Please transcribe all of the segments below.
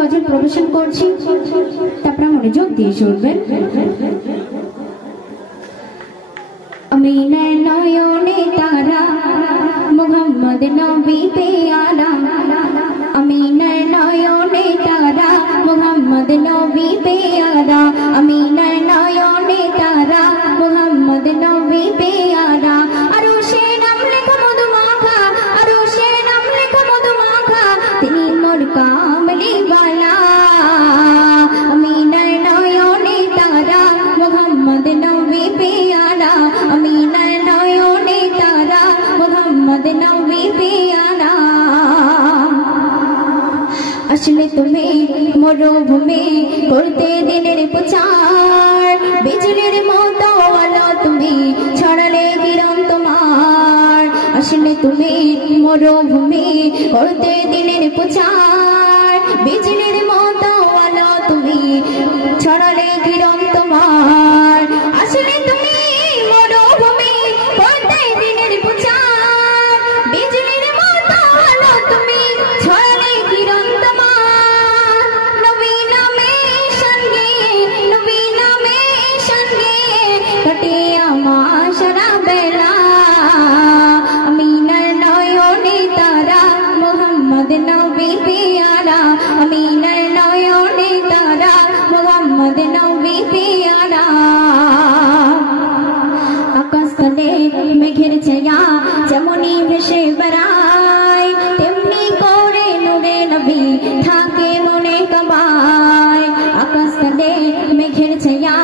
গজল probation করছি, তারপরে মনোযোগ দিয়ে শুনবেন। আমিনার নয়নে তারা মুহাম্মদ নবী পেয়ারা, আমিনার নয়নে তারা মুহাম্মদ নবী পেয়ারা, আমিনার নয়নে তারা মুহাম্মদ নবী পেয়ারা। আরো সে নাম লেখা মধু মাখা, আরো সে নাম লেখা মধু মাখা, তিনি মোর কামলি বালা। আমিনার নয়নে তারা মুহাম্মদ নবী পেয়ারা, আমিনার নয়নে তারা মুহাম্মদ নবী পেয়ারা। আসলে তুমি মরুভূমি করতে দিনের প্রচার, বিজলির মতো আলো তুমি ছড়ালে কিরণ তোমার। আসলে তুমি মরুভূমি করতে দিনের প্রচার, বিজলির মতো আলো তুমি ছড়ালে কিরণ তোমার। আসলে তুমি মরুভূমি করতে দিনের প্রচার, বিজলির মতো আলো তুমি ছড়ালে কিরণ তোমার। নবী নামে সঙ্গে, নবী নামে সঙ্গে কাটে আমার সারা বেলা। আমিনার নয়নে তারা মুহাম্মদ নবী পেয়ারা, আমিনার নয়নে তারা মুহাম্মদ নবী পেয়ারা। আকাশতলে মেঘের ছায়া যেমনি ভেসে বেড়ায়, তেমনি করে নূরে নবী থাকে মনে কাবায়। আকাশতলে মেঘের ছায়া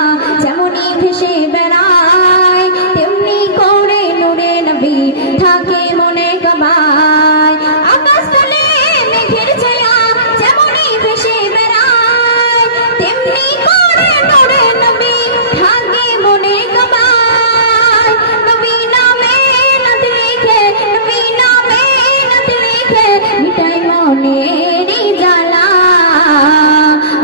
যেমনি ভেসে বেড়ায়, তেমনি করে নূরে নবী থাকে মনে কাবায়। আকাশতলে মেঘের ছায়া যেমনি ভেসে বেড়ায়, তেমনি করে নূরে নবী থাকে মনে কাবায়। নবী নামে নাত লিখে, নবী নামে নাত লিখে মিটাই মনেরই জ্বালা।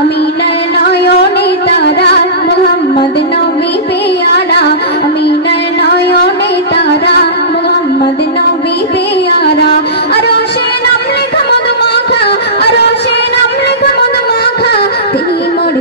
আমিনার নয়নে তারা মুহাম্মদ নবী পেয়ারা, আমিনার নয়নে তারা মুহাম্মদ নবী পেয়ারা। আরো সে নাম লেখা মধু মাখা, আরো সে নাম লেখা মধু মাখা, তিনি মোর